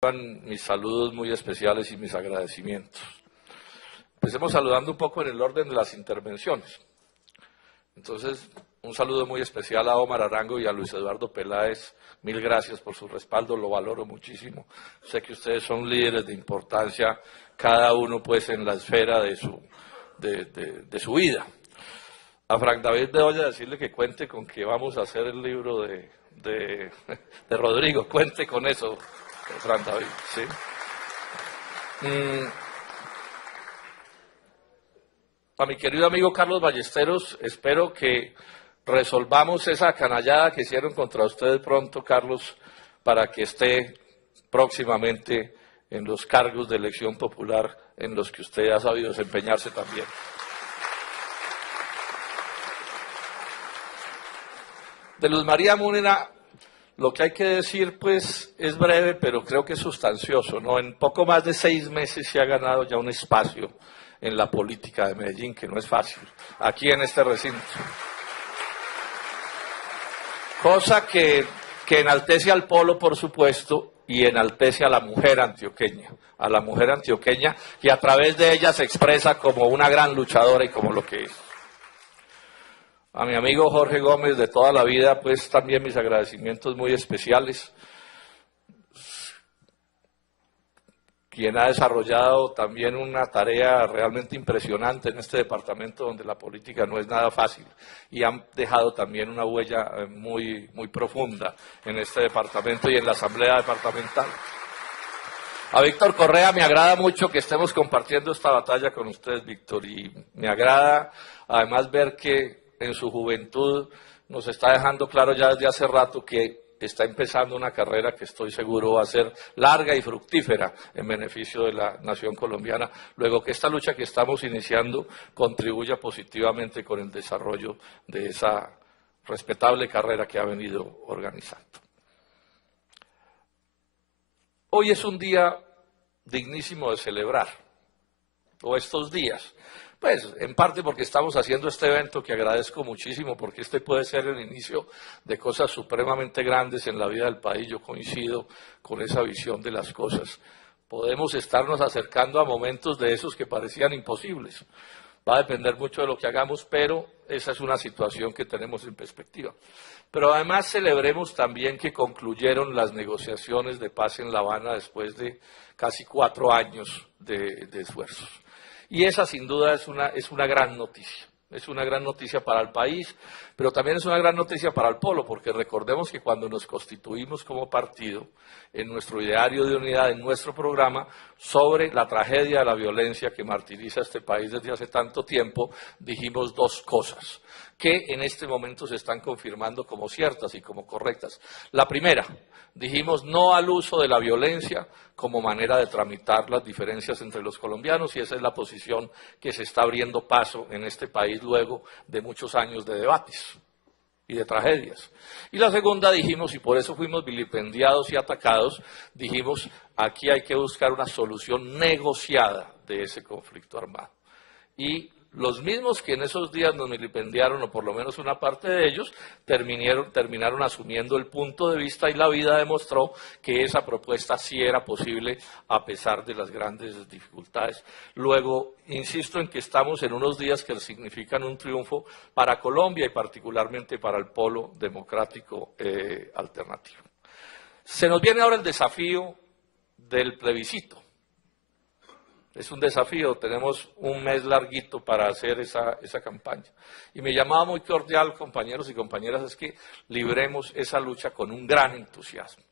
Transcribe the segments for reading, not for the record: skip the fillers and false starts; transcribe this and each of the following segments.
Mis saludos muy especiales y mis agradecimientos. Empecemos saludando un poco en el orden de las intervenciones. Entonces, un saludo muy especial a Omar Arango y a Luis Eduardo Peláez. Mil gracias por su respaldo, lo valoro muchísimo. Sé que ustedes son líderes de importancia, cada uno pues en la esfera de su vida. A Frank David Bedoya decirle que cuente con que vamos a hacer el libro de Rodrigo, cuente con eso, Frank David, ¿sí? A mi querido amigo Carlos Ballesteros, espero que resolvamos esa canallada que hicieron contra usted pronto, Carlos, para que esté próximamente en los cargos de elección popular en los que usted ha sabido desempeñarse también. De Luz María Múnera, lo que hay que decir, pues, es breve, pero creo que es sustancioso, ¿no? En poco más de 6 meses se ha ganado ya un espacio en la política de Medellín, que no es fácil, aquí en este recinto. Cosa que enaltece al polo, por supuesto, y enaltece a la mujer antioqueña, que a través de ella se expresa como una gran luchadora y como lo que es. A mi amigo Jorge Gómez de toda la vida, pues también mis agradecimientos muy especiales, quien ha desarrollado también una tarea realmente impresionante en este departamento donde la política no es nada fácil y han dejado también una huella muy profunda en este departamento y en la asamblea departamental. A Víctor Correa, me agrada mucho que estemos compartiendo esta batalla con ustedes, Víctor, y me agrada además ver que en su juventud nos está dejando claro ya desde hace rato que está empezando una carrera que estoy seguro va a ser larga y fructífera en beneficio de la nación colombiana, luego que esta lucha que estamos iniciando contribuya positivamente con el desarrollo de esa respetable carrera que ha venido organizando. Hoy es un día dignísimo de celebrar, o estos días. Pues, en parte porque estamos haciendo este evento que agradezco muchísimo, porque este puede ser el inicio de cosas supremamente grandes en la vida del país. Yo coincido con esa visión de las cosas. Podemos estarnos acercando a momentos de esos que parecían imposibles. Va a depender mucho de lo que hagamos, pero esa es una situación que tenemos en perspectiva. Pero además celebremos también que concluyeron las negociaciones de paz en La Habana después de casi 4 años de esfuerzos. Y esa sin duda es una gran noticia. Es una gran noticia para el país, pero también es una gran noticia para el polo, porque recordemos que cuando nos constituimos como partido, en nuestro ideario de unidad, en nuestro programa, sobre la tragedia de la violencia que martiriza este país desde hace tanto tiempo, dijimos 2 cosas que en este momento se están confirmando como ciertas y como correctas. La primera, dijimos no al uso de la violencia como manera de tramitar las diferencias entre los colombianos, y esa es la posición que se está abriendo paso en este país luego de muchos años de debates y de tragedias. Y la segunda dijimos, y por eso fuimos vilipendiados y atacados, dijimos aquí hay que buscar una solución negociada de ese conflicto armado. Y los mismos que en esos días nos vilipendiaron, o por lo menos una parte de ellos, terminaron asumiendo el punto de vista, y la vida demostró que esa propuesta sí era posible a pesar de las grandes dificultades. Luego, insisto en que estamos en unos días que significan un triunfo para Colombia y particularmente para el polo democrático alternativo. Se nos viene ahora el desafío del plebiscito. Es un desafío, tenemos un mes larguito para hacer esa campaña. Y me llamaba muy cordial, compañeros y compañeras, es que libremos esa lucha con un gran entusiasmo,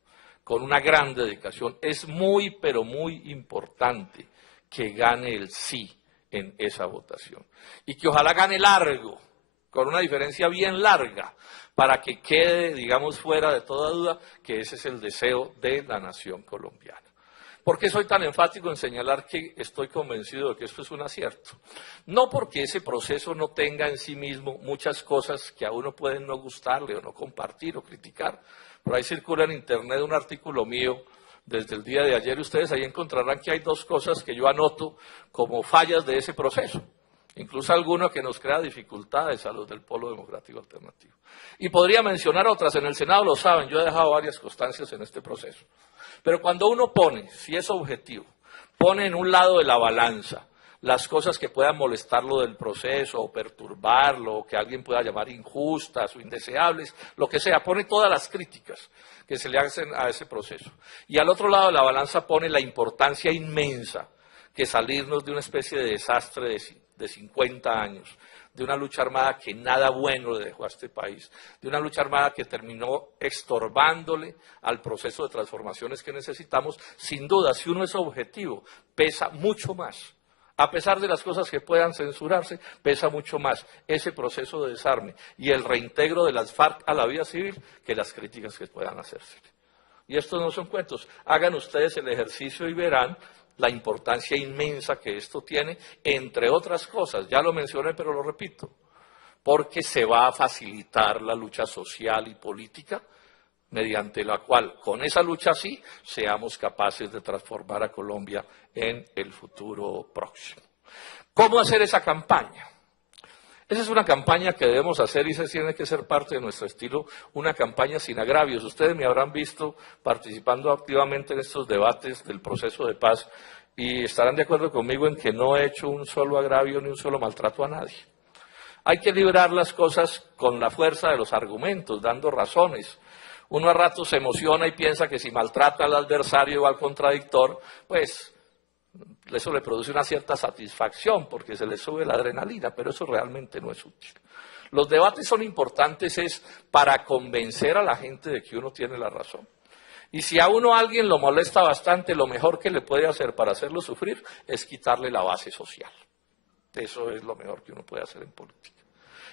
con una gran dedicación. Es muy, pero muy importante que gane el sí en esa votación. Y que ojalá gane largo, con una diferencia bien larga, para que quede, digamos, fuera de toda duda que ese es el deseo de la nación colombiana. ¿Por qué soy tan enfático en señalar que estoy convencido de que esto es un acierto? No porque ese proceso no tenga en sí mismo muchas cosas que a uno pueden no gustarle o no compartir o criticar. Por ahí circula en internet un artículo mío desde el día de ayer, y ustedes ahí encontrarán que hay 2 cosas que yo anoto como fallas de ese proceso. incluso alguno que nos crea dificultades a los del Polo Democrático Alternativo. Y podría mencionar otras, en el Senado lo saben, yo he dejado varias constancias en este proceso. Pero cuando uno pone, si es objetivo, pone en un lado de la balanza las cosas que puedan molestarlo del proceso o perturbarlo, o que alguien pueda llamar injustas o indeseables, lo que sea, pone todas las críticas que se le hacen a ese proceso. Y al otro lado de la balanza pone la importancia inmensa que salirnos de una especie de desastre de 50 años, de una lucha armada que nada bueno le dejó a este país, de una lucha armada que terminó estorbándole al proceso de transformaciones que necesitamos. Sin duda, si uno es objetivo, pesa mucho más. A pesar de las cosas que puedan censurarse, pesa mucho más ese proceso de desarme y el reintegro de las FARC a la vida civil que las críticas que puedan hacerse. Y estos no son cuentos. Hagan ustedes el ejercicio y verán la importancia inmensa que esto tiene, entre otras cosas. Ya lo mencioné, pero lo repito, porque se va a facilitar la lucha social y política mediante la cual, con esa lucha sí, seamos capaces de transformar a Colombia en el futuro próximo. ¿Cómo hacer esa campaña? Esa es una campaña que debemos hacer y esa tiene que ser parte de nuestro estilo, una campaña sin agravios. Ustedes me habrán visto participando activamente en estos debates del proceso de paz y estarán de acuerdo conmigo en que no he hecho un solo agravio ni un solo maltrato a nadie. Hay que librar las cosas con la fuerza de los argumentos, dando razones. Uno a ratos se emociona y piensa que si maltrata al adversario o al contradictor, pues eso le produce una cierta satisfacción porque se le sube la adrenalina, pero eso realmente no es útil. Los debates son importantes es para convencer a la gente de que uno tiene la razón. Y si a uno alguien lo molesta bastante, lo mejor que le puede hacer para hacerlo sufrir es quitarle la base social. Eso es lo mejor que uno puede hacer en política.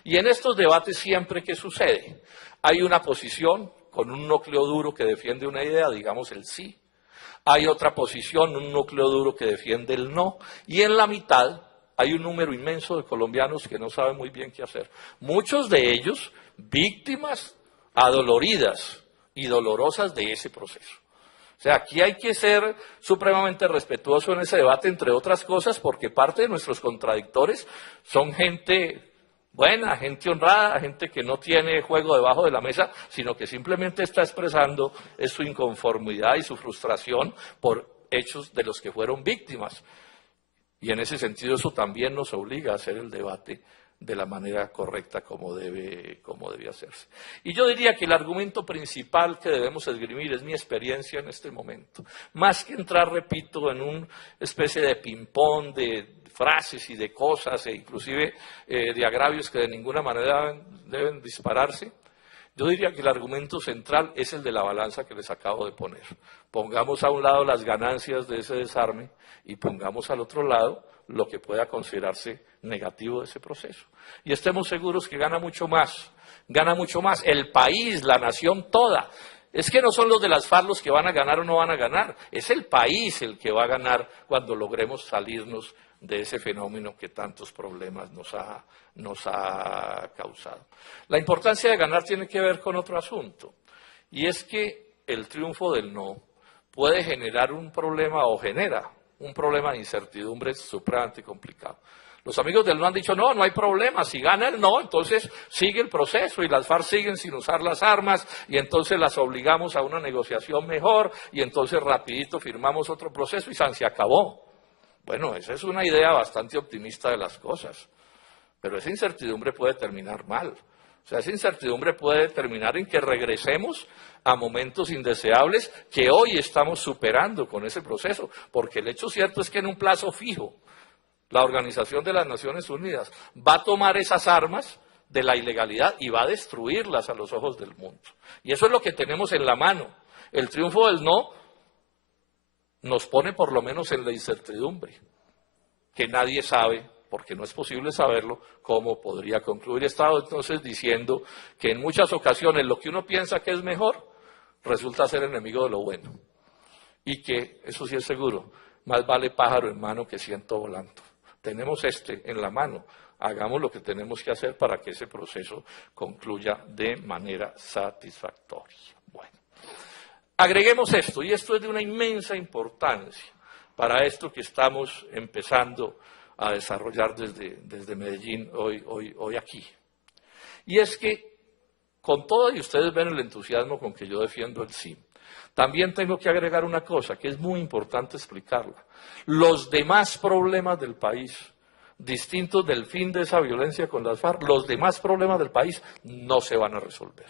Y en estos debates siempre, ¿qué sucede? Hay una posición con un núcleo duro que defiende una idea, digamos el sí. Hay otra posición, un núcleo duro que defiende el no. Y en la mitad hay un número inmenso de colombianos que no saben muy bien qué hacer. Muchos de ellos víctimas adoloridas y dolorosas de ese proceso. O sea, aquí hay que ser supremamente respetuoso en ese debate, entre otras cosas, porque parte de nuestros contradictores son gente buena, gente honrada, gente que no tiene juego debajo de la mesa, sino que simplemente está expresando su inconformidad y su frustración por hechos de los que fueron víctimas. Y en ese sentido eso también nos obliga a hacer el debate de la manera correcta como debe hacerse. Y yo diría que el argumento principal que debemos esgrimir es mi experiencia en este momento. Más que entrar, repito, en una especie de ping-pong de frases y de cosas e inclusive de agravios que de ninguna manera deben dispararse, yo diría que el argumento central es el de la balanza que les acabo de poner. Pongamos a un lado las ganancias de ese desarme y pongamos al otro lado lo que pueda considerarse negativo de ese proceso. Y estemos seguros que gana mucho más el país, la nación toda. Es que no son los de las FARC los que van a ganar o no van a ganar, es el país el que va a ganar cuando logremos salirnos de ese fenómeno que tantos problemas nos ha causado. La importancia de ganar tiene que ver con otro asunto, y es que el triunfo del no puede generar un problema o genera un problema de incertidumbre supremamente complicado. Los amigos del no han dicho, no hay problema, si gana el no, entonces sigue el proceso y las FARC siguen sin usar las armas y entonces las obligamos a una negociación mejor y entonces rapidito firmamos otro proceso y se acabó. Bueno, esa es una idea bastante optimista de las cosas, pero esa incertidumbre puede terminar mal. O sea, esa incertidumbre puede terminar en que regresemos a momentos indeseables que hoy estamos superando con ese proceso, porque el hecho cierto es que en un plazo fijo, la Organización de las Naciones Unidas va a tomar esas armas de la ilegalidad y va a destruirlas a los ojos del mundo. Y eso es lo que tenemos en la mano. El triunfo del no nos pone por lo menos en la incertidumbre, que nadie sabe, porque no es posible saberlo, cómo podría concluir. He estado entonces diciendo que en muchas ocasiones lo que uno piensa que es mejor resulta ser enemigo de lo bueno. Y que, eso sí es seguro, más vale pájaro en mano que ciento volando. Tenemos en la mano, hagamos lo que tenemos que hacer para que ese proceso concluya de manera satisfactoria. Bueno, agreguemos esto, y esto es de una inmensa importancia para esto que estamos empezando a desarrollar desde Medellín hoy aquí. Y es que con todo, y ustedes ven el entusiasmo con que yo defiendo el sí, también tengo que agregar una cosa que es muy importante explicarla. Los demás problemas del país, distintos del fin de esa violencia con las FARC, los demás problemas del país no se van a resolver.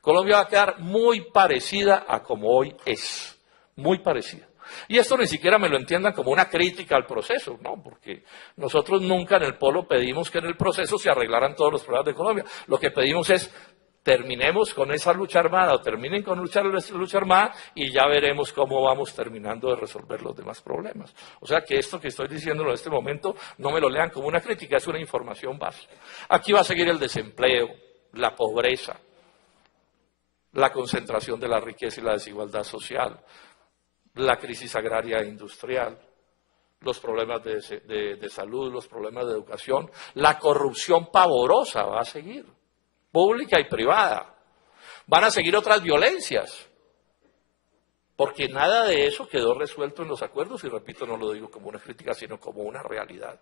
Colombia va a quedar muy parecida a como hoy es, muy parecida. Y esto ni siquiera me lo entiendan como una crítica al proceso, no, porque nosotros nunca en el Polo pedimos que en el proceso se arreglaran todos los problemas de Colombia. Lo que pedimos es terminemos con esa lucha armada o terminen con lucha armada y ya veremos cómo vamos terminando de resolver los demás problemas. O sea que esto que estoy diciéndolo en este momento no me lo lean como una crítica, es una información básica. Aquí va a seguir el desempleo, la pobreza, la concentración de la riqueza y la desigualdad social, la crisis agraria e industrial, los problemas de salud, los problemas de educación, la corrupción pavorosa va a seguir, pública y privada. Van a seguir otras violencias, porque nada de eso quedó resuelto en los acuerdos, y repito, no lo digo como una crítica, sino como una realidad.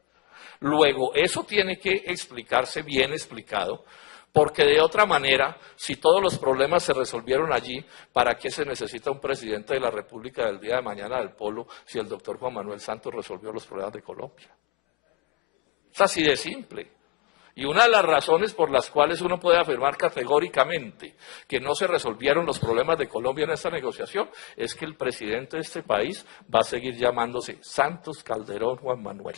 Luego, eso tiene que explicarse bien explicado, porque de otra manera, si todos los problemas se resolvieron allí, ¿para qué se necesita un presidente de la República del día de mañana del Polo si el doctor Juan Manuel Santos resolvió los problemas de Colombia? Es así de simple. Y una de las razones por las cuales uno puede afirmar categóricamente que no se resolvieron los problemas de Colombia en esta negociación es que el presidente de este país va a seguir llamándose Santos Calderón Juan Manuel.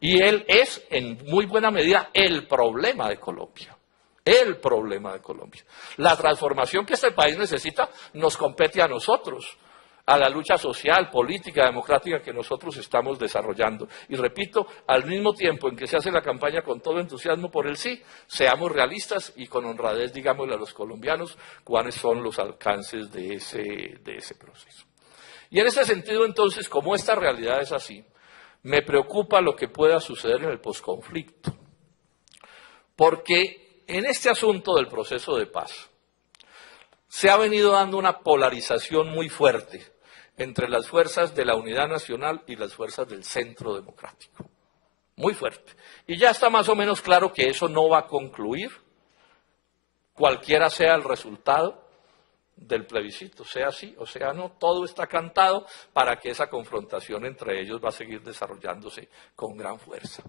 Y él es, en muy buena medida, el problema de Colombia. El problema de Colombia. La transformación que este país necesita nos compete a nosotros, a la lucha social, política, democrática que nosotros estamos desarrollando. Y repito, al mismo tiempo en que se hace la campaña con todo entusiasmo por el sí, seamos realistas y con honradez digámosle a los colombianos cuáles son los alcances de ese proceso. Y en ese sentido, entonces, como esta realidad es así, me preocupa lo que pueda suceder en el posconflicto, porque en este asunto del proceso de paz se ha venido dando una polarización muy fuerte entre las fuerzas de la unidad nacional y las fuerzas del centro democrático, muy fuerte. Y ya está más o menos claro que eso no va a concluir, cualquiera sea el resultado del plebiscito, sea sí o sea no, todo está cantado para que esa confrontación entre ellos va a seguir desarrollándose con gran fuerza.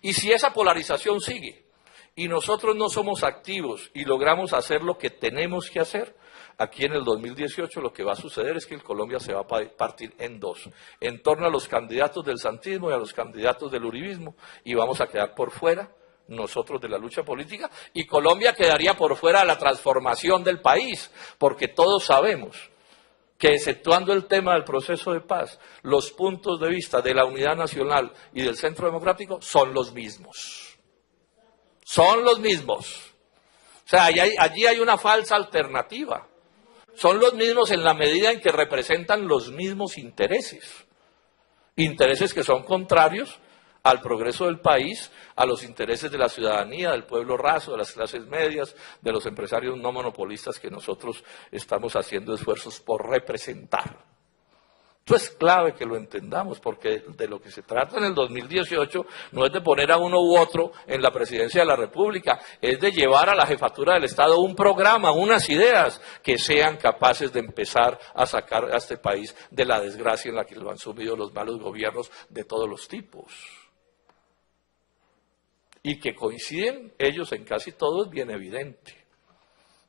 Y si esa polarización sigue y nosotros no somos activos y logramos hacer lo que tenemos que hacer, aquí en el 2018 lo que va a suceder es que Colombia se va a partir en dos, en torno a los candidatos del santismo y a los candidatos del uribismo, y vamos a quedar por fuera nosotros de la lucha política, y Colombia quedaría por fuera de la transformación del país, porque todos sabemos que exceptuando el tema del proceso de paz, los puntos de vista de la unidad nacional y del centro democrático son los mismos. Son los mismos. O sea, allí hay una falsa alternativa. Son los mismos en la medida en que representan los mismos intereses. Intereses que son contrarios al progreso del país, a los intereses de la ciudadanía, del pueblo raso, de las clases medias, de los empresarios no monopolistas que nosotros estamos haciendo esfuerzos por representar. Esto es clave que lo entendamos, porque de lo que se trata en el 2018 no es de poner a uno u otro en la presidencia de la República, es de llevar a la jefatura del Estado un programa, unas ideas que sean capaces de empezar a sacar a este país de la desgracia en la que lo han sumido los malos gobiernos de todos los tipos. Y que coinciden ellos en casi todo es bien evidente.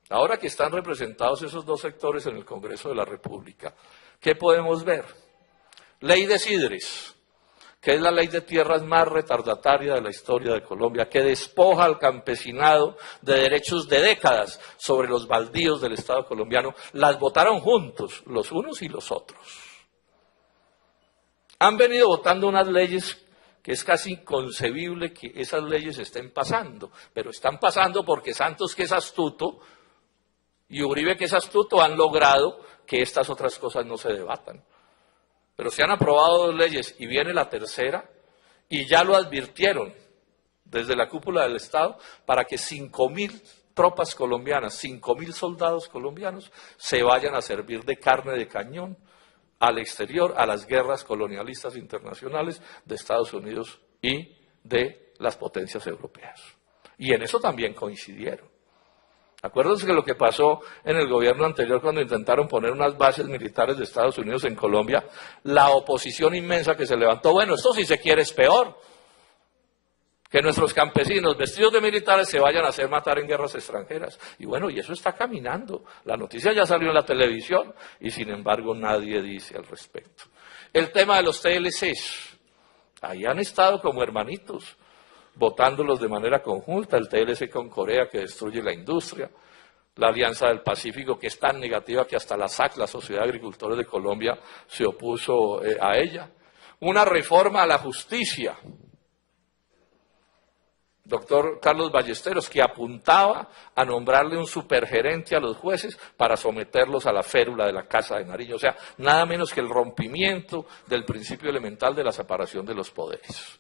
Ahora que están representados esos dos sectores en el Congreso de la República, ¿qué podemos ver? Ley de Sidres, que es la ley de tierras más retardataria de la historia de Colombia, que despoja al campesinado de derechos de décadas sobre los baldíos del Estado colombiano. Las votaron juntos, los unos y los otros. Han venido votando unas leyes que es casi inconcebible que esas leyes estén pasando, pero están pasando porque Santos, que es astuto, y Uribe, que es astuto, han logrado que estas otras cosas no se debatan. Pero se han aprobado dos leyes y viene la tercera, y ya lo advirtieron desde la cúpula del Estado para que 5.000 tropas colombianas, 5.000 soldados colombianos se vayan a servir de carne de cañón al exterior, a las guerras colonialistas internacionales de Estados Unidos y de las potencias europeas. Y en eso también coincidieron. Acuérdense que lo que pasó en el gobierno anterior cuando intentaron poner unas bases militares de Estados Unidos en Colombia, la oposición inmensa que se levantó, bueno, esto si se quiere es peor, que nuestros campesinos vestidos de militares se vayan a hacer matar en guerras extranjeras. Y bueno, y eso está caminando, la noticia ya salió en la televisión y sin embargo nadie dice al respecto. El tema de los TLCs, ahí han estado como hermanitos, votándolos de manera conjunta, el TLC con Corea que destruye la industria, la Alianza del Pacífico que es tan negativa que hasta la SAC, la Sociedad de Agricultores de Colombia, se opuso a ella. Una reforma a la justicia, doctor Carlos Ballesteros, que apuntaba a nombrarle un supergerente a los jueces para someterlos a la férula de la Casa de Nariño, o sea, nada menos que el rompimiento del principio elemental de la separación de los poderes.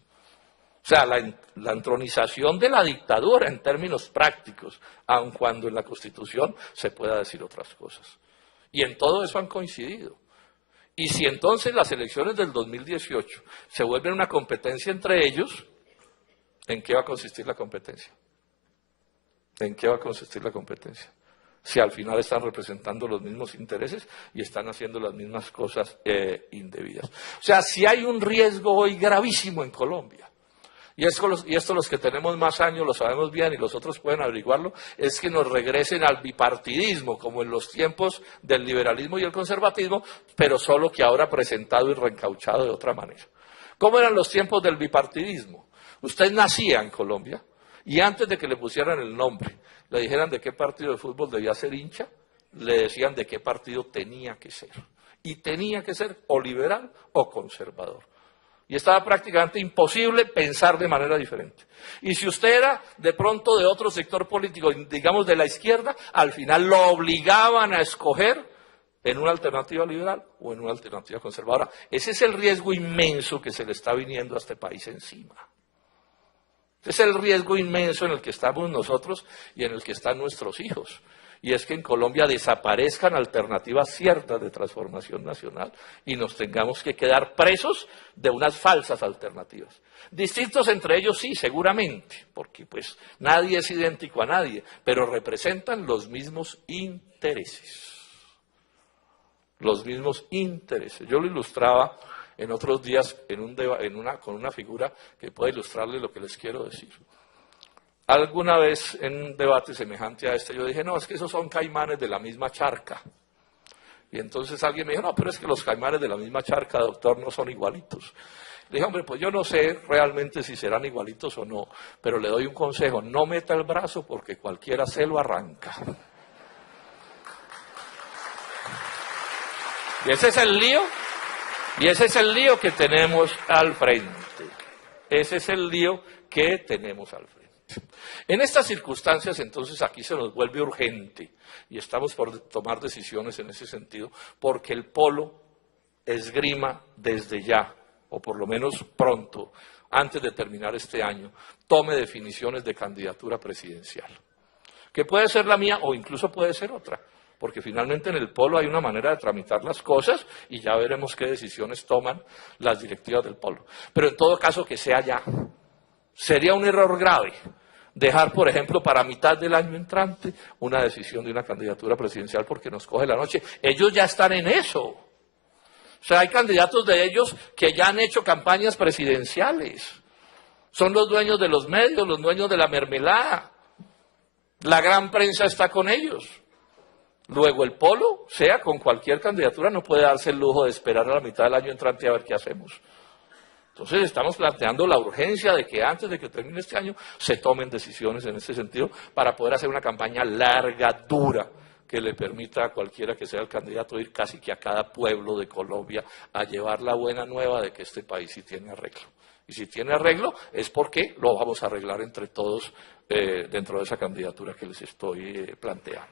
O sea, la entronización de la dictadura en términos prácticos, aun cuando en la Constitución se pueda decir otras cosas. Y en todo eso han coincidido. Y si entonces las elecciones del 2018 se vuelven una competencia entre ellos, ¿en qué va a consistir la competencia? ¿En qué va a consistir la competencia? Si al final están representando los mismos intereses y están haciendo las mismas cosas indebidas. O sea, si hay un riesgo hoy gravísimo en Colombia, y esto los que tenemos más años lo sabemos bien y los otros pueden averiguarlo, es que nos regresen al bipartidismo, como en los tiempos del liberalismo y el conservatismo, pero solo que ahora presentado y reencauchado de otra manera. ¿Cómo eran los tiempos del bipartidismo? Usted nacía en Colombia y antes de que le pusieran el nombre, le dijeran de qué partido de fútbol debía ser hincha, le decían de qué partido tenía que ser. Y tenía que ser o liberal o conservador. Y estaba prácticamente imposible pensar de manera diferente. Y si usted era de pronto de otro sector político, digamos de la izquierda, al final lo obligaban a escoger en una alternativa liberal o en una alternativa conservadora. Ese es el riesgo inmenso que se le está viniendo a este país encima. Ese es el riesgo inmenso en el que estamos nosotros y en el que están nuestros hijos. Y es que en Colombia desaparezcan alternativas ciertas de transformación nacional y nos tengamos que quedar presos de unas falsas alternativas. Distintos entre ellos sí, seguramente, porque pues nadie es idéntico a nadie, pero representan los mismos intereses. Los mismos intereses. Yo lo ilustraba en otros días con una figura que puede ilustrarle lo que les quiero decir. Alguna vez en un debate semejante a este yo dije, no, es que esos son caimanes de la misma charca. Y entonces alguien me dijo, no, pero es que los caimanes de la misma charca, doctor, no son igualitos. Le dije, hombre, pues yo no sé realmente si serán igualitos o no, pero le doy un consejo, no meta el brazo porque cualquiera se lo arranca. Y ese es el lío, que tenemos al frente. Ese es el lío que tenemos al frente. En estas circunstancias, entonces, aquí se nos vuelve urgente y estamos por tomar decisiones en ese sentido, porque el polo esgrima desde ya, o por lo menos pronto, antes de terminar este año, tome definiciones de candidatura presidencial, que puede ser la mía o incluso puede ser otra, porque finalmente en el polo hay una manera de tramitar las cosas y ya veremos qué decisiones toman las directivas del polo. Pero en todo caso que sea ya. Sería un error grave dejar, por ejemplo, para mitad del año entrante una decisión de una candidatura presidencial porque nos coge la noche. Ellos ya están en eso. O sea, hay candidatos de ellos que ya han hecho campañas presidenciales. Son los dueños de los medios, los dueños de la mermelada. La gran prensa está con ellos. Luego el polo, sea con cualquier candidatura, no puede darse el lujo de esperar a la mitad del año entrante a ver qué hacemos. Entonces estamos planteando la urgencia de que antes de que termine este año se tomen decisiones en ese sentido para poder hacer una campaña larga, dura, que le permita a cualquiera que sea el candidato ir casi que a cada pueblo de Colombia a llevar la buena nueva de que este país sí tiene arreglo. Y si tiene arreglo es porque lo vamos a arreglar entre todos dentro de esa candidatura que les estoy planteando.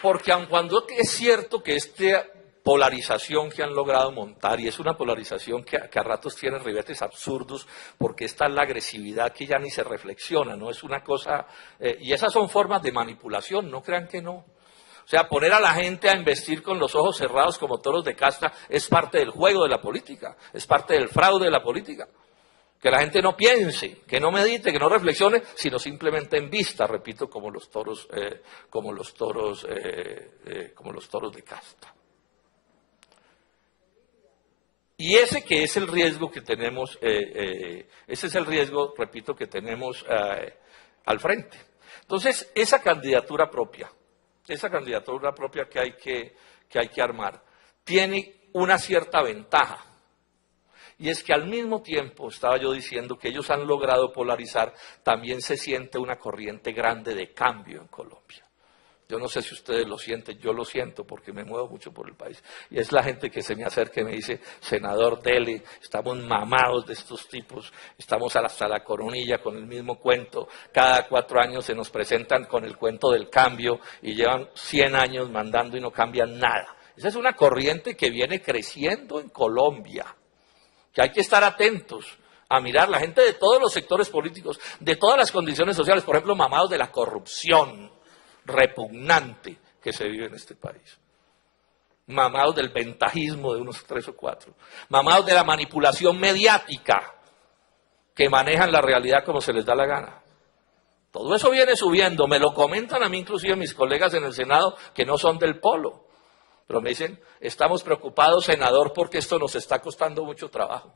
Porque aun cuando es cierto que este polarización que han logrado montar, y es una polarización que a ratos tiene ribetes absurdos, porque esta es la agresividad que ya ni se reflexiona, ¿no? Es una cosa, y esas son formas de manipulación, no crean que no. O sea, poner a la gente a investir con los ojos cerrados como toros de casta es parte del juego de la política, es parte del fraude de la política. Que la gente no piense, que no medite, que no reflexione, sino simplemente en vista, repito, como los toros de casta. Y ese que es el riesgo que tenemos, ese es el riesgo, repito, que tenemos al frente. Entonces, esa candidatura propia que hay que armar, tiene una cierta ventaja. Y es que al mismo tiempo, estaba yo diciendo, que ellos han logrado polarizar, también se siente una corriente grande de cambio en Colombia. Yo no sé si ustedes lo sienten, yo lo siento porque me muevo mucho por el país. Y es la gente que se me acerca y me dice, senador, dele, estamos mamados de estos tipos, estamos hasta la coronilla con el mismo cuento. Cada 4 años se nos presentan con el cuento del cambio y llevan 100 años mandando y no cambian nada. Esa es una corriente que viene creciendo en Colombia, que hay que estar atentos a mirar. La gente de todos los sectores políticos, de todas las condiciones sociales, por ejemplo, mamados de la corrupción repugnante que se vive en este país, mamados del ventajismo de unos 3 o 4, mamados de la manipulación mediática, que manejan la realidad como se les da la gana. Todo eso viene subiendo, me lo comentan a mí inclusive mis colegas en el Senado que no son del polo. Pero me dicen, estamos preocupados, senador, porque esto nos está costando mucho trabajo.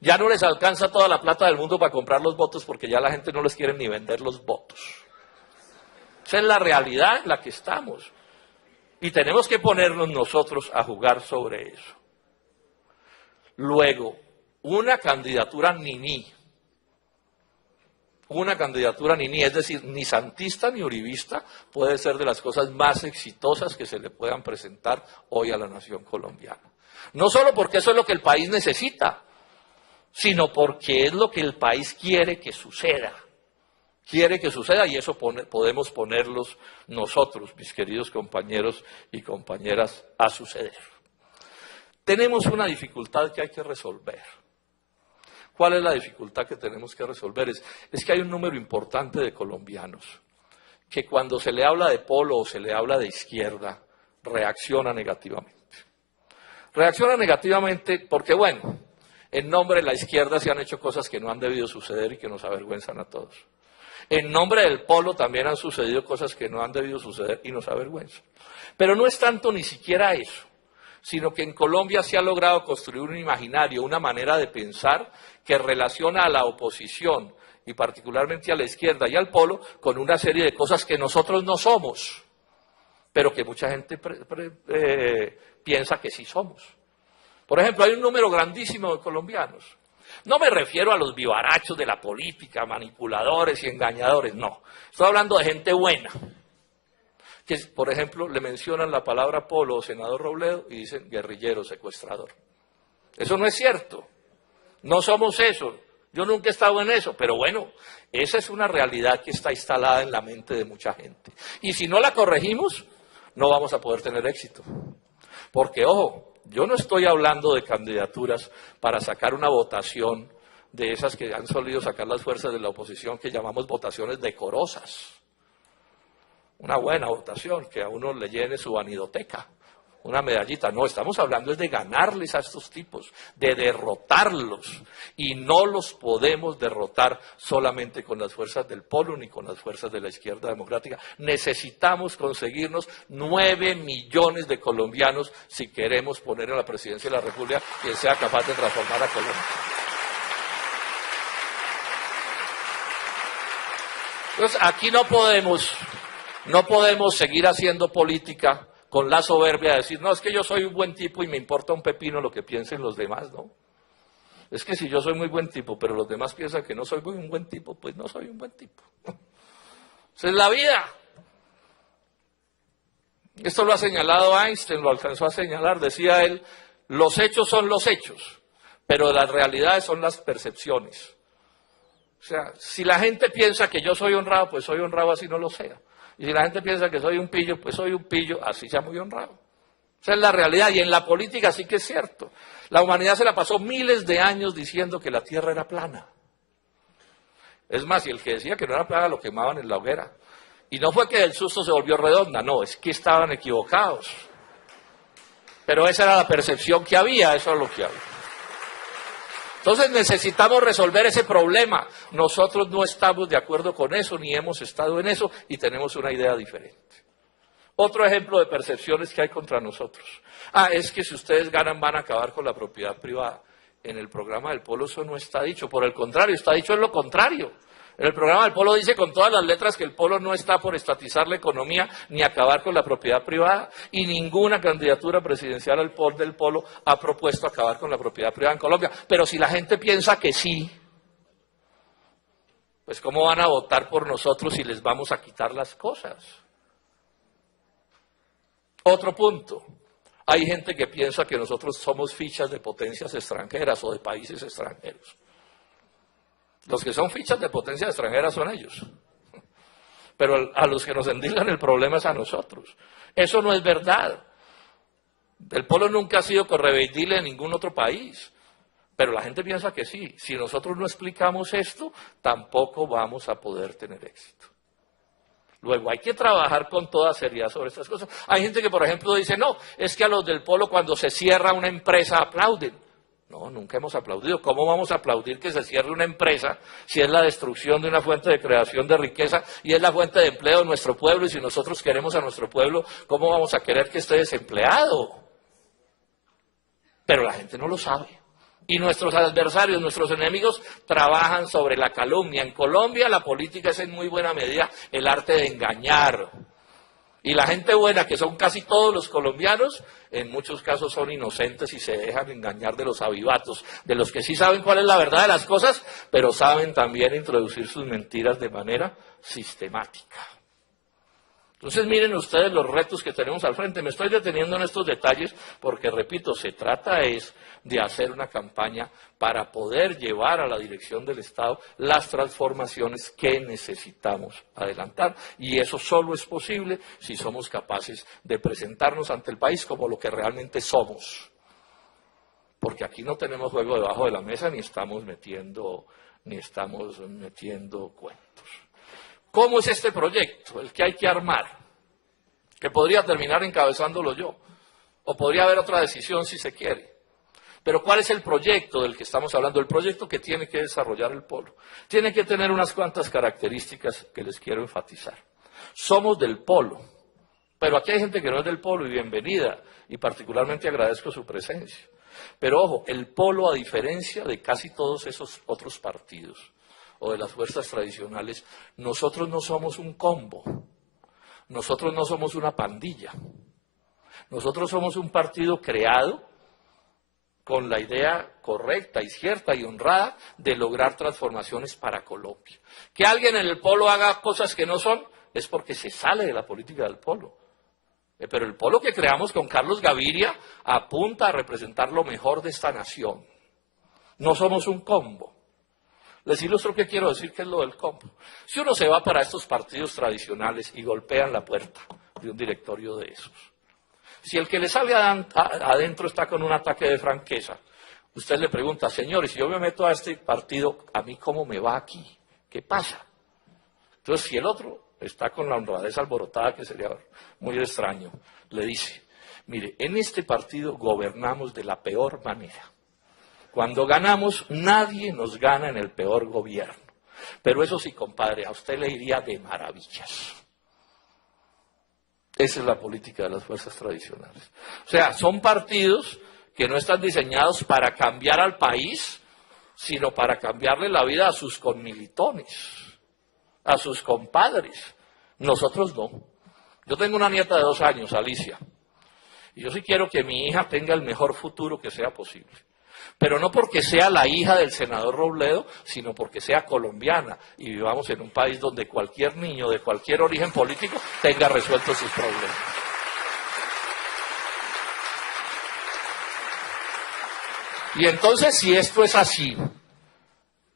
Ya no les alcanza toda la plata del mundo para comprar los votos porque ya la gente no les quiere ni vender los votos. Esa es la realidad en la que estamos. Y tenemos que ponernos nosotros a jugar sobre eso. Luego, una candidatura niní, es decir, ni santista ni uribista, puede ser de las cosas más exitosas que se le puedan presentar hoy a la nación colombiana. No solo porque eso es lo que el país necesita, sino porque es lo que el país quiere que suceda. Quiere que suceda y eso podemos ponerlos nosotros, mis queridos compañeros y compañeras, a suceder. Tenemos una dificultad que hay que resolver. ¿Cuál es la dificultad que tenemos que resolver? Es que hay un número importante de colombianos que cuando se le habla de polo o se le habla de izquierda, reacciona negativamente. Reacciona negativamente porque, bueno, en nombre de la izquierda se han hecho cosas que no han debido suceder y que nos avergüenzan a todos. En nombre del polo también han sucedido cosas que no han debido suceder y nos avergüenzan. Pero no es tanto ni siquiera eso, sino que en Colombia se ha logrado construir un imaginario, una manera de pensar que relaciona a la oposición y particularmente a la izquierda y al polo con una serie de cosas que nosotros no somos, pero que mucha gente piensa que sí somos. Por ejemplo, hay un número grandísimo de colombianos. No me refiero a los vivarachos de la política, manipuladores y engañadores, no. Estoy hablando de gente buena, que, por ejemplo, le mencionan la palabra polo o senador Robledo y dicen guerrillero, secuestrador. Eso no es cierto. No somos eso. Yo nunca he estado en eso, pero bueno, esa es una realidad que está instalada en la mente de mucha gente. Y si no la corregimos, no vamos a poder tener éxito. Porque, ojo, yo no estoy hablando de candidaturas para sacar una votación de esas que han solido sacar las fuerzas de la oposición, que llamamos votaciones decorosas. Una buena votación, que a uno le llene su vanidoteca, una medallita. No, estamos hablando es de ganarles a estos tipos, de derrotarlos. Y no los podemos derrotar solamente con las fuerzas del polo ni con las fuerzas de la izquierda democrática. Necesitamos conseguirnos 9 millones de colombianos si queremos poner en la presidencia de la República quien sea capaz de transformar a Colombia. Entonces, aquí no podemos seguir haciendo política con la soberbia de decir, no, es que yo soy un buen tipo y me importa un pepino lo que piensen los demás, ¿no? Es que si yo soy muy buen tipo, pero los demás piensan que no soy un buen tipo, pues no soy un buen tipo. Esa es la vida. Esto lo ha señalado Einstein, lo alcanzó a señalar, decía él, los hechos son los hechos, pero las realidades son las percepciones. O sea, si la gente piensa que yo soy honrado, pues soy honrado así no lo sea. Y si la gente piensa que soy un pillo, pues soy un pillo, así sea muy honrado. Esa es la realidad, y en la política sí que es cierto. La humanidad se la pasó miles de años diciendo que la Tierra era plana. Es más, y el que decía que no era plana lo quemaban en la hoguera. Y no fue que del susto se volvió redonda, no, es que estaban equivocados. Pero esa era la percepción que había, eso es lo que había. Entonces necesitamos resolver ese problema. Nosotros no estamos de acuerdo con eso, ni hemos estado en eso, y tenemos una idea diferente. Otro ejemplo de percepciones que hay contra nosotros. Es que si ustedes ganan van a acabar con la propiedad privada. En el programa del Polo eso no está dicho, por el contrario, está dicho en lo contrario. En el programa del Polo dice con todas las letras que el Polo no está por estatizar la economía ni acabar con la propiedad privada, y ninguna candidatura presidencial del Polo ha propuesto acabar con la propiedad privada en Colombia. Pero si la gente piensa que sí, pues ¿cómo van a votar por nosotros si les vamos a quitar las cosas? Otro punto. Hay gente que piensa que nosotros somos fichas de potencias extranjeras o de países extranjeros. Los que son fichas de potencias extranjeras son ellos. Pero a los que nos endilgan el problema es a nosotros. Eso no es verdad. El Polo nunca ha sido correveidile en ningún otro país. Pero la gente piensa que sí. Si nosotros no explicamos esto, tampoco vamos a poder tener éxito. Luego hay que trabajar con toda seriedad sobre estas cosas. Hay gente que, por ejemplo, dice, no, es que a los del Polo cuando se cierra una empresa aplauden. No, nunca hemos aplaudido. ¿Cómo vamos a aplaudir que se cierre una empresa si es la destrucción de una fuente de creación de riqueza y es la fuente de empleo de nuestro pueblo? Y si nosotros queremos a nuestro pueblo, ¿cómo vamos a querer que esté desempleado? Pero la gente no lo sabe. Y nuestros adversarios, nuestros enemigos, trabajan sobre la calumnia. En Colombia la política es en muy buena medida el arte de engañar. Y la gente buena, que son casi todos los colombianos, en muchos casos son inocentes y se dejan engañar de los avivatos, de los que sí saben cuál es la verdad de las cosas, pero saben también introducir sus mentiras de manera sistemática. Entonces miren ustedes los retos que tenemos al frente. Me estoy deteniendo en estos detalles porque, repito, se trata de hacer una campaña para poder llevar a la dirección del Estado las transformaciones que necesitamos adelantar. Y eso solo es posible si somos capaces de presentarnos ante el país como lo que realmente somos. Porque aquí no tenemos juego debajo de la mesa ni estamos metiendo cuentos. ¿Cómo es este proyecto? El que hay que armar, que podría terminar encabezándolo yo, o podría haber otra decisión si se quiere. Pero ¿cuál es el proyecto del que estamos hablando? El proyecto que tiene que desarrollar el Polo. Tiene que tener unas cuantas características que les quiero enfatizar. Somos del Polo, pero aquí hay gente que no es del Polo y bienvenida, y particularmente agradezco su presencia. Pero ojo, el Polo, a diferencia de casi todos esos otros partidos, o de las fuerzas tradicionales, nosotros no somos un combo, nosotros no somos una pandilla, nosotros somos un partido creado con la idea correcta y cierta y honrada de lograr transformaciones para Colombia. Que alguien en el Polo haga cosas que no son, es porque se sale de la política del Polo. Pero el Polo que creamos con Carlos Gaviria apunta a representar lo mejor de esta nación. No somos un combo. Les ilustro qué quiero decir que es lo del combo. Si uno se va para estos partidos tradicionales y golpean la puerta de un directorio de esos, si el que le sale adentro está con un ataque de franqueza, usted le pregunta, señores, si yo me meto a este partido, ¿a mí cómo me va aquí? ¿Qué pasa? Entonces, si el otro está con la honradez alborotada, que sería muy extraño, le dice, mire, en este partido gobernamos de la peor manera. Cuando ganamos, nadie nos gana en el peor gobierno. Pero eso sí, compadre, a usted le iría de maravillas. Esa es la política de las fuerzas tradicionales. O sea, son partidos que no están diseñados para cambiar al país, sino para cambiarle la vida a sus conmilitones, a sus compadres. Nosotros no. Yo tengo una nieta de 2 años, Alicia, y yo sí quiero que mi hija tenga el mejor futuro que sea posible. Pero no porque sea la hija del senador Robledo, sino porque sea colombiana y vivamos en un país donde cualquier niño de cualquier origen político tenga resueltos sus problemas. Y entonces, si esto es así,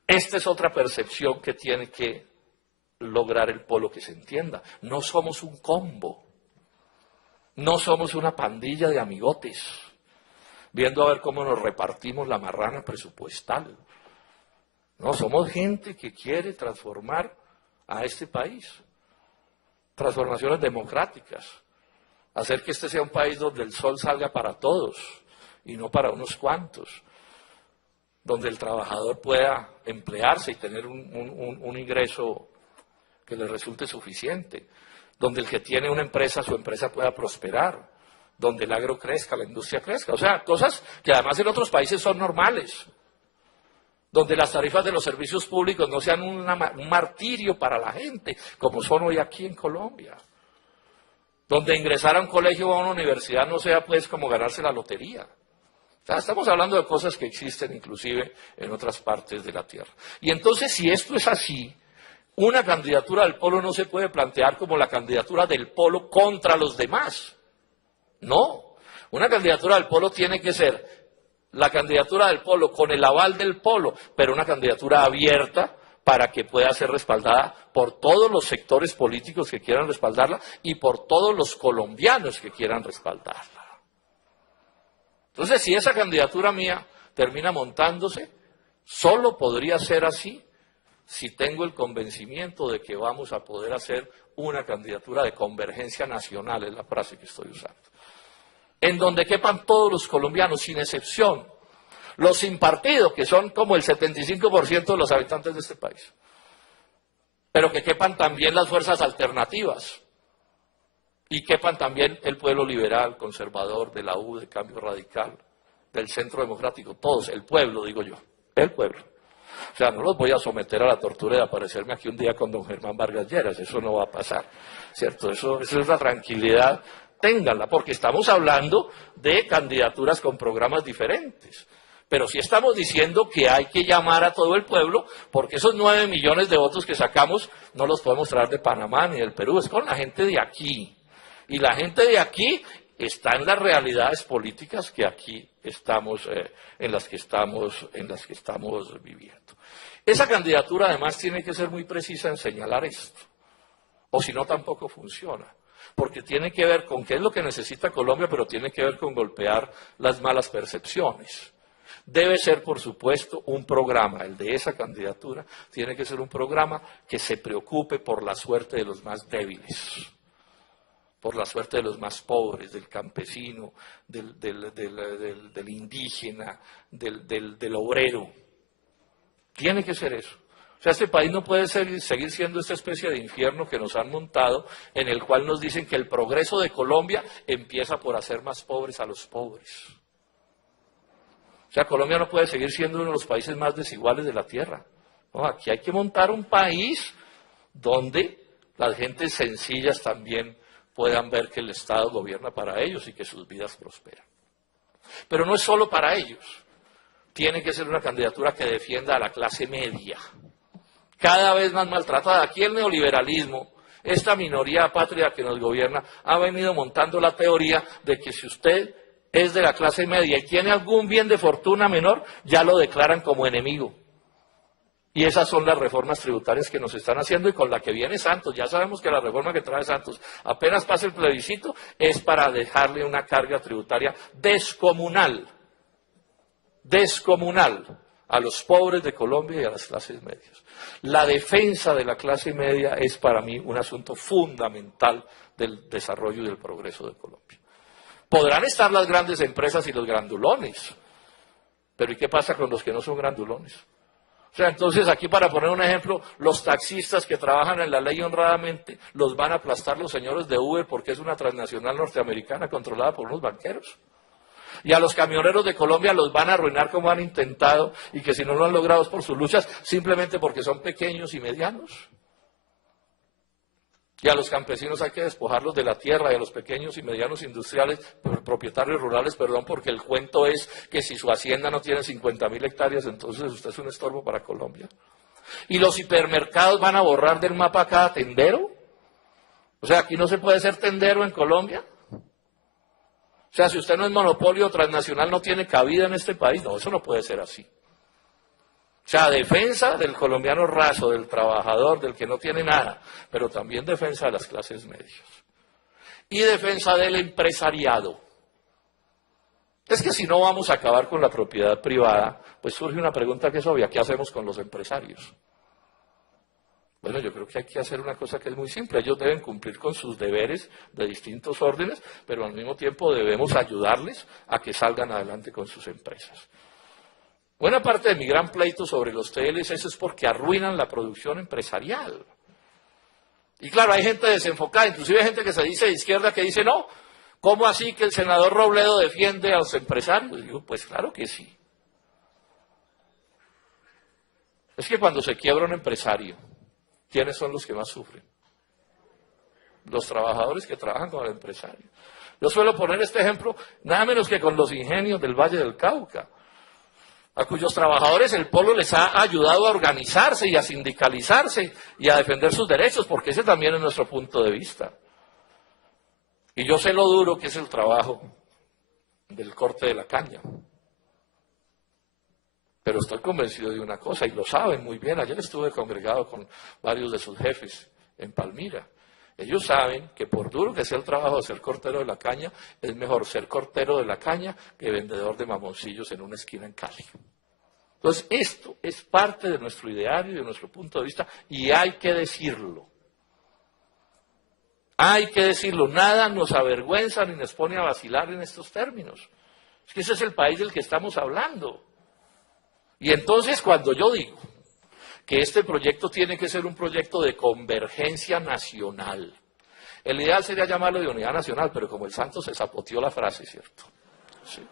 esta es otra percepción que tiene que lograr el Polo que se entienda. No somos un combo. No somos una pandilla de amigotes, viendo a ver cómo nos repartimos la marrana presupuestal. No, somos gente que quiere transformar a este país. Transformaciones democráticas. Hacer que este sea un país donde el sol salga para todos y no para unos cuantos. Donde el trabajador pueda emplearse y tener un ingreso que le resulte suficiente. Donde el que tiene una empresa, su empresa pueda prosperar. Donde el agro crezca, la industria crezca. O sea, cosas que además en otros países son normales. Donde las tarifas de los servicios públicos no sean un martirio para la gente, como son hoy aquí en Colombia. Donde ingresar a un colegio o a una universidad no sea pues como ganarse la lotería. O sea, estamos hablando de cosas que existen inclusive en otras partes de la tierra. Y entonces, si esto es así, una candidatura del polo no se puede plantear como la candidatura del polo contra los demás. No, una candidatura del polo tiene que ser la candidatura del polo con el aval del polo, pero una candidatura abierta para que pueda ser respaldada por todos los sectores políticos que quieran respaldarla y por todos los colombianos que quieran respaldarla. Entonces, si esa candidatura mía termina montándose, solo podría ser así si tengo el convencimiento de que vamos a poder hacer una candidatura de convergencia nacional, es la frase que estoy usando, en donde quepan todos los colombianos, sin excepción, los sin partido, que son como el 75% de los habitantes de este país, pero que quepan también las fuerzas alternativas, y quepan también el pueblo liberal, conservador, de la U, de Cambio Radical, del Centro Democrático, todos, el pueblo, digo yo, el pueblo. O sea, no los voy a someter a la tortura de aparecerme aquí un día con don Germán Vargas Lleras, eso no va a pasar, ¿cierto? Eso es la tranquilidad, ténganla, porque estamos hablando de candidaturas con programas diferentes. Pero sí estamos diciendo que hay que llamar a todo el pueblo, porque esos 9 millones de votos que sacamos no los podemos traer de Panamá ni del Perú, es con la gente de aquí. Y la gente de aquí está en las realidades políticas que aquí estamos, en las que estamos viviendo. Esa candidatura además tiene que ser muy precisa en señalar esto, o si no tampoco funciona, porque tiene que ver con qué es lo que necesita Colombia, pero tiene que ver con golpear las malas percepciones. Debe ser, por supuesto, un programa, el de esa candidatura, tiene que ser un programa que se preocupe por la suerte de los más débiles, por la suerte de los más pobres, del campesino, del indígena, del obrero. Tiene que ser eso. O sea, este país no puede seguir siendo esta especie de infierno que nos han montado, en el cual nos dicen que el progreso de Colombia empieza por hacer más pobres a los pobres. O sea, Colombia no puede seguir siendo uno de los países más desiguales de la tierra. No, aquí hay que montar un país donde las gentes sencillas también puedan ver que el Estado gobierna para ellos y que sus vidas prosperan. Pero no es solo para ellos. Tiene que ser una candidatura que defienda a la clase media, cada vez más maltratada. Aquí el neoliberalismo, esta minoría apátrida que nos gobierna, ha venido montando la teoría de que si usted es de la clase media y tiene algún bien de fortuna menor, ya lo declaran como enemigo. Y esas son las reformas tributarias que nos están haciendo y con la que viene Santos. Ya sabemos que la reforma que trae Santos, apenas pase el plebiscito, es para dejarle una carga tributaria descomunal a los pobres de Colombia y a las clases medias. La defensa de la clase media es para mí un asunto fundamental del desarrollo y del progreso de Colombia. Podrán estar las grandes empresas y los grandulones, pero ¿y qué pasa con los que no son grandulones? O sea, entonces aquí para poner un ejemplo, los taxistas que trabajan en la ley honradamente los van a aplastar los señores de Uber porque es una transnacional norteamericana controlada por unos banqueros. Y a los camioneros de Colombia los van a arruinar como han intentado y que si no lo han logrado es por sus luchas, simplemente porque son pequeños y medianos. Y a los campesinos hay que despojarlos de la tierra y a los pequeños y medianos industriales, propietarios rurales, porque el cuento es que si su hacienda no tiene 50.000 hectáreas, entonces usted es un estorbo para Colombia. ¿Y los hipermercados van a borrar del mapa a cada tendero? O sea, aquí no se puede ser tendero en Colombia. O sea, si usted no es monopolio transnacional, no tiene cabida en este país. No, eso no puede ser así. O sea, defensa del colombiano raso, del trabajador, del que no tiene nada, pero también defensa de las clases medias. y defensa del empresariado. Es que si no vamos a acabar con la propiedad privada, pues surge una pregunta que es obvia: ¿qué hacemos con los empresarios? Bueno, yo creo que hay que hacer una cosa que es muy simple. Ellos deben cumplir con sus deberes de distintos órdenes, pero al mismo tiempo debemos ayudarles a que salgan adelante con sus empresas. Buena parte de mi gran pleito sobre los TLCs es porque arruinan la producción empresarial. Y claro, hay gente desenfocada, inclusive hay gente que se dice de izquierda que dice: no, ¿cómo así que el senador Robledo defiende a los empresarios? Y digo, pues claro que sí. Es que cuando se quiebra un empresario, ¿quiénes son los que más sufren? Los trabajadores que trabajan con el empresario. Yo suelo poner este ejemplo nada menos que con los ingenios del Valle del Cauca, a cuyos trabajadores el polo les ha ayudado a organizarse y a sindicalizarse y a defender sus derechos, porque ese también es nuestro punto de vista. Y yo sé lo duro que es el trabajo del corte de la caña. Pero estoy convencido de una cosa, y lo saben muy bien. Ayer estuve congregado con varios de sus jefes en Palmira. Ellos saben que por duro que sea el trabajo de ser cortero de la caña, es mejor ser cortero de la caña que vendedor de mamoncillos en una esquina en Cali. Entonces, esto es parte de nuestro ideario y de nuestro punto de vista, y hay que decirlo. Hay que decirlo. Nada nos avergüenza ni nos pone a vacilar en estos términos. Es que ese es el país del que estamos hablando. Y entonces, cuando yo digo que este proyecto tiene que ser un proyecto de convergencia nacional, el ideal sería llamarlo de unidad nacional, pero como el santo se zapoteó la frase, ¿cierto? Sí.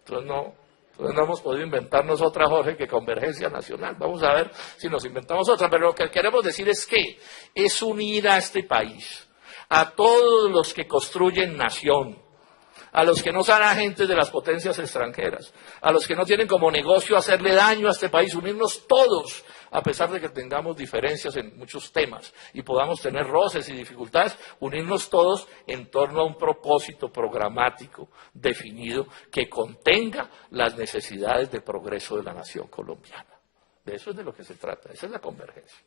Entonces no hemos podido inventarnos otra, Jorge, que convergencia nacional. Vamos a ver si nos inventamos otra, pero lo que queremos decir es que es unir a este país, a todos los que construyen nación, a los que no son agentes de las potencias extranjeras, a los que no tienen como negocio hacerle daño a este país, unirnos todos, a pesar de que tengamos diferencias en muchos temas y podamos tener roces y dificultades, unirnos todos en torno a un propósito programático definido que contenga las necesidades de progreso de la nación colombiana. De eso es de lo que se trata, esa es la convergencia.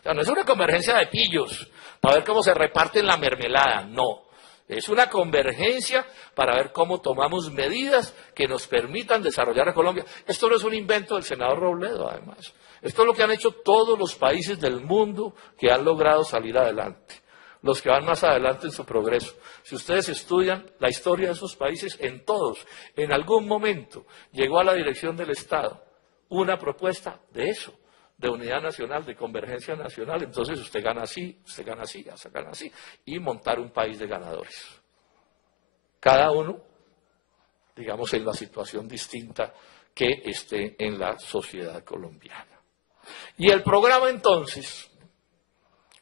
O sea, no es una convergencia de pillos para ver cómo se reparten la mermelada, no. Es una convergencia para ver cómo tomamos medidas que nos permitan desarrollar a Colombia. Esto no es un invento del senador Robledo, además. Esto es lo que han hecho todos los países del mundo que han logrado salir adelante, los que van más adelante en su progreso. Si ustedes estudian la historia de esos países, en todos, en algún momento, llegó a la dirección del Estado una propuesta de eso, de unidad nacional, de convergencia nacional. Entonces usted gana así, gana así, y montar un país de ganadores. Cada uno, digamos, en la situación distinta que esté en la sociedad colombiana. Y el programa entonces,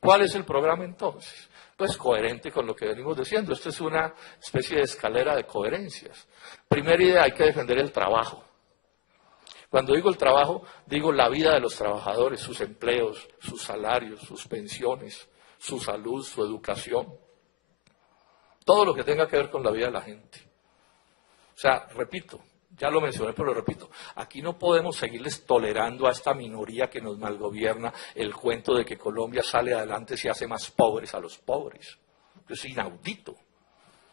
¿cuál es el programa entonces? Pues coherente con lo que venimos diciendo. Esto es una especie de escalera de coherencias. Primera idea, hay que defender el trabajo. Cuando digo el trabajo, digo la vida de los trabajadores, sus empleos, sus salarios, sus pensiones, su salud, su educación. Todo lo que tenga que ver con la vida de la gente. O sea, repito, ya lo mencioné, pero lo repito, aquí no podemos seguirles tolerando a esta minoría que nos malgobierna el cuento de que Colombia sale adelante si hace más pobres a los pobres. Es inaudito.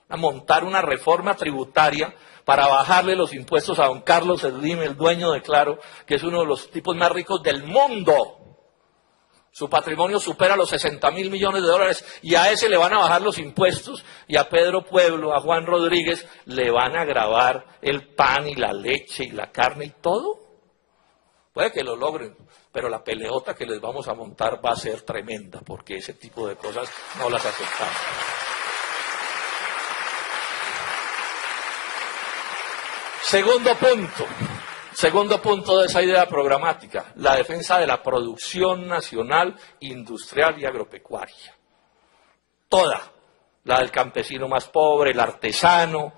A montar una reforma tributaria para bajarle los impuestos a don Carlos Slim, el dueño de Claro, que es uno de los tipos más ricos del mundo. Su patrimonio supera los 60.000 millones de dólares y a ese le van a bajar los impuestos, y a Pedro Pueblo, a Juan Rodríguez, le van a gravar el pan y la leche y la carne y todo. Puede que lo logren, pero la peleota que les vamos a montar va a ser tremenda, porque ese tipo de cosas no las aceptamos. Segundo punto de esa idea programática, la defensa de la producción nacional, industrial y agropecuaria. Toda, la del campesino más pobre, el artesano,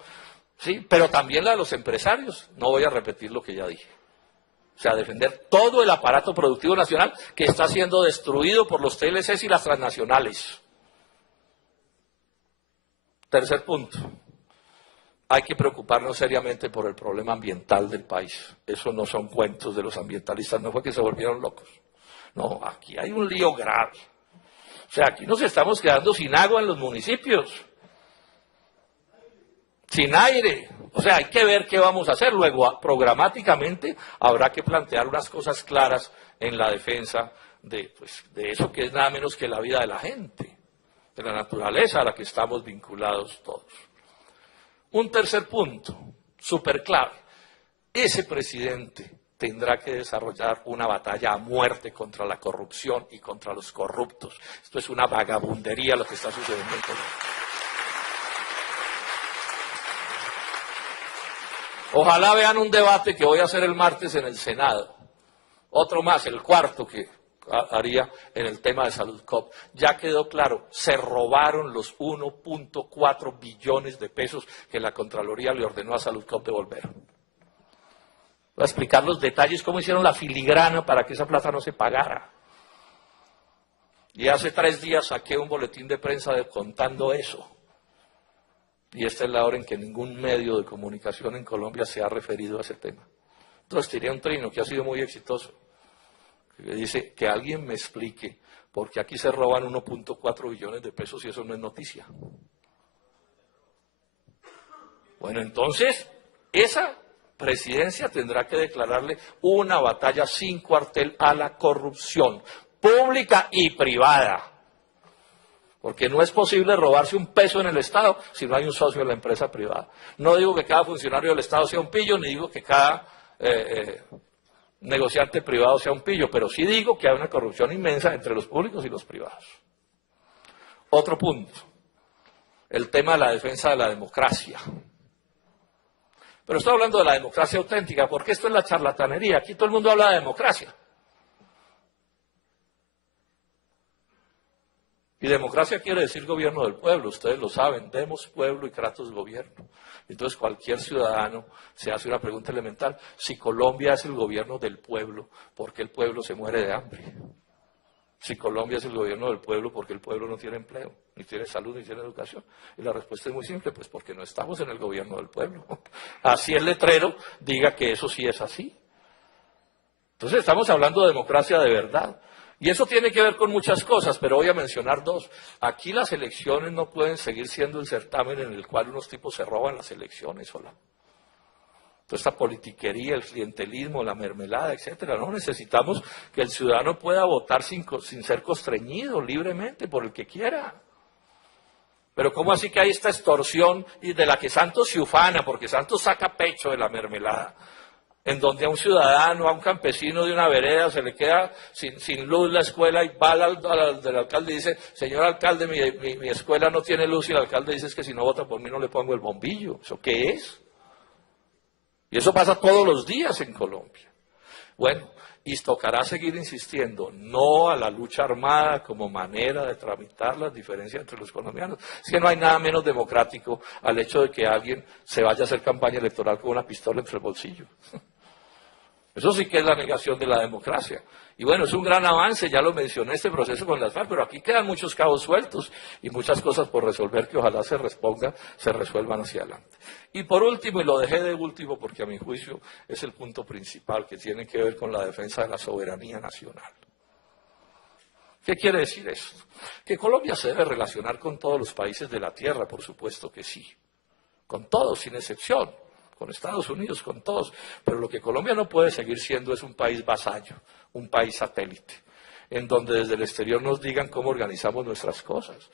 ¿sí? Pero también la de los empresarios. No voy a repetir lo que ya dije. O sea, defender todo el aparato productivo nacional que está siendo destruido por los TLCs y las transnacionales. Tercer punto. Hay que preocuparnos seriamente por el problema ambiental del país. Eso no son cuentos de los ambientalistas, no fue que se volvieron locos. No, aquí hay un lío grave. O sea, aquí nos estamos quedando sin agua en los municipios. sin aire. O sea, hay que ver qué vamos a hacer. Luego, programáticamente, habrá que plantear unas cosas claras en la defensa de eso que es nada menos que la vida de la gente, de la naturaleza a la que estamos vinculados todos. Un tercer punto, súper clave. Ese presidente tendrá que desarrollar una batalla a muerte contra la corrupción y contra los corruptos. Esto es una vagabundería lo que está sucediendo en Colombia. Ojalá vean un debate que voy a hacer el martes en el Senado. Otro más, el cuarto que haría en el tema de Saludcop. Ya quedó claro, se robaron los 1.4 billones de pesos que la Contraloría le ordenó a Saludcop devolver. Voy a explicar los detalles, cómo hicieron la filigrana para que esa plata no se pagara. Y hace 3 días saqué un boletín de prensa contando eso. Y esta es la hora en que ningún medio de comunicación en Colombia se ha referido a ese tema. Entonces tiré un trino que ha sido muy exitoso, que dice que alguien me explique por qué aquí se roban 1.4 billones de pesos y eso no es noticia. Bueno, entonces, esa presidencia tendrá que declararle una batalla sin cuartel a la corrupción, pública y privada. Porque no es posible robarse un peso en el Estado si no hay un socio en la empresa privada. No digo que cada funcionario del Estado sea un pillo, ni digo que cada negociante privado sea un pillo, pero sí digo que hay una corrupción inmensa entre los públicos y los privados. Otro punto, el tema de la defensa de la democracia. Pero estoy hablando de la democracia auténtica, porque esto es la charlatanería. Aquí todo el mundo habla de democracia. Y democracia quiere decir gobierno del pueblo, ustedes lo saben, demos pueblo y kratos gobierno. Entonces cualquier ciudadano se hace una pregunta elemental, si Colombia es el gobierno del pueblo, ¿por qué el pueblo se muere de hambre? Si Colombia es el gobierno del pueblo, ¿por qué el pueblo no tiene empleo, ni tiene salud, ni tiene educación? Y la respuesta es muy simple, pues porque no estamos en el gobierno del pueblo. Así el letrero diga que eso sí es así. Entonces estamos hablando de democracia de verdad. Y eso tiene que ver con muchas cosas, pero voy a mencionar 2. Aquí las elecciones no pueden seguir siendo el certamen en el cual unos tipos se roban las elecciones sola. Toda esta politiquería, el clientelismo, la mermelada, etcétera. No, necesitamos que el ciudadano pueda votar sin ser constreñido, libremente, por el que quiera. Pero ¿cómo así que hay esta extorsión y de la que Santos se ufana, porque Santos saca pecho de la mermelada? En donde a un ciudadano, a un campesino de una vereda se le queda sin luz la escuela y va del alcalde y dice, señor alcalde, mi escuela no tiene luz, y el alcalde dice, es que si no vota por mí no le pongo el bombillo. ¿Eso qué es? Y eso pasa todos los días en Colombia. Bueno, y tocará seguir insistiendo, no a la lucha armada como manera de tramitar las diferencias entre los colombianos. Es que no hay nada menos democrático al hecho de que alguien se vaya a hacer campaña electoral con una pistola entre el bolsillo. Eso sí que es la negación de la democracia. Y bueno, es un gran avance, ya lo mencioné, este proceso con las FARC, pero aquí quedan muchos cabos sueltos y muchas cosas por resolver que ojalá se resuelvan hacia adelante. Y por último, y lo dejé de último porque a mi juicio es el punto principal que tiene que ver con la defensa de la soberanía nacional. ¿Qué quiere decir esto? Que Colombia se debe relacionar con todos los países de la tierra, por supuesto que sí, con todos, sin excepción. Con Estados Unidos, con todos, pero lo que Colombia no puede seguir siendo es un país vasallo, un país satélite, en donde desde el exterior nos digan cómo organizamos nuestras cosas.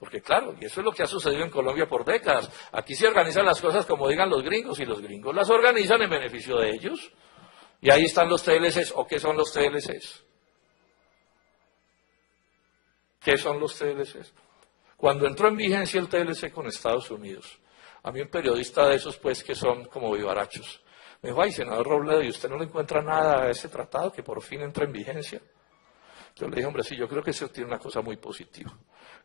Porque claro, y eso es lo que ha sucedido en Colombia por décadas, aquí se organizan las cosas como digan los gringos, y los gringos las organizan en beneficio de ellos, y ahí están los TLCs, ¿o qué son los TLCs? ¿Qué son los TLCs? Cuando entró en vigencia el TLC con Estados Unidos, a mí un periodista de esos, pues, que son como vivarachos, me dijo, ay, senador Robledo, ¿y usted no le encuentra nada a ese tratado que por fin entra en vigencia? Yo le dije, hombre, sí, yo creo que eso tiene una cosa muy positiva,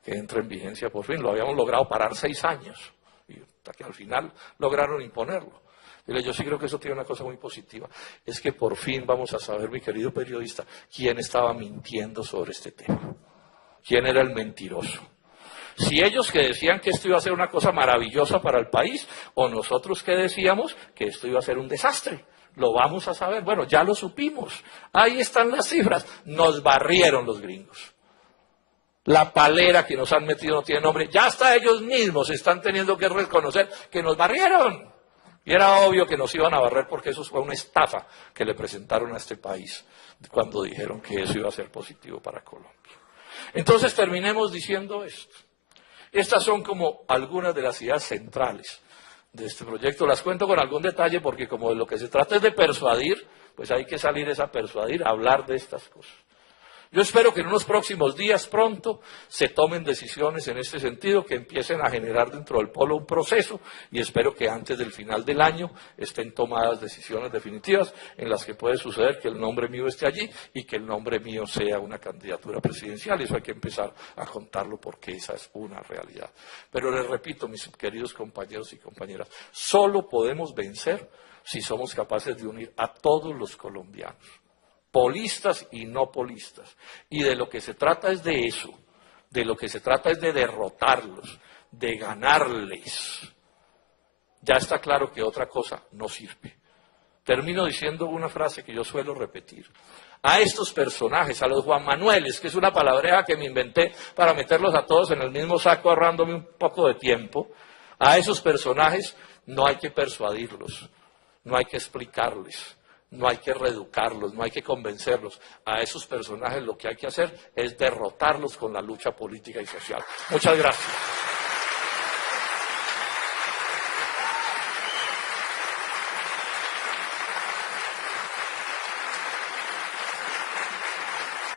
que entra en vigencia por fin. Lo habíamos logrado parar 6 años, y hasta que al final lograron imponerlo. Y yo sí creo que eso tiene una cosa muy positiva, es que por fin vamos a saber, mi querido periodista, quién estaba mintiendo sobre este tema, quién era el mentiroso. Si ellos que decían que esto iba a ser una cosa maravillosa para el país, o nosotros que decíamos que esto iba a ser un desastre. Lo vamos a saber. Bueno, ya lo supimos. Ahí están las cifras. Nos barrieron los gringos. La palera que nos han metido no tiene nombre. Ya hasta ellos mismos están teniendo que reconocer que nos barrieron. Y era obvio que nos iban a barrer porque eso fue una estafa que le presentaron a este país cuando dijeron que eso iba a ser positivo para Colombia. Entonces terminemos diciendo esto. Estas son como algunas de las ideas centrales de este proyecto. Las cuento con algún detalle porque como de lo que se trata es de persuadir, pues hay que salir a persuadir, a hablar de estas cosas. Yo espero que en unos próximos días pronto se tomen decisiones en este sentido, que empiecen a generar dentro del polo un proceso y espero que antes del final del año estén tomadas decisiones definitivas en las que puede suceder que el nombre mío esté allí y que el nombre mío sea una candidatura presidencial. Y eso hay que empezar a contarlo porque esa es una realidad. Pero les repito, mis queridos compañeros y compañeras, solo podemos vencer si somos capaces de unir a todos los colombianos, polistas y no polistas. Y de lo que se trata es de eso, de lo que se trata es de derrotarlos, de ganarles. Ya está claro que otra cosa no sirve. Termino diciendo una frase que yo suelo repetir. A estos personajes, a los Juan Manueles, que es una palabreja que me inventé para meterlos a todos en el mismo saco ahorrándome un poco de tiempo, a esos personajes no hay que persuadirlos, no hay que explicarles, no hay que reeducarlos, no hay que convencerlos. A esos personajes lo que hay que hacer es derrotarlos con la lucha política y social. Muchas gracias.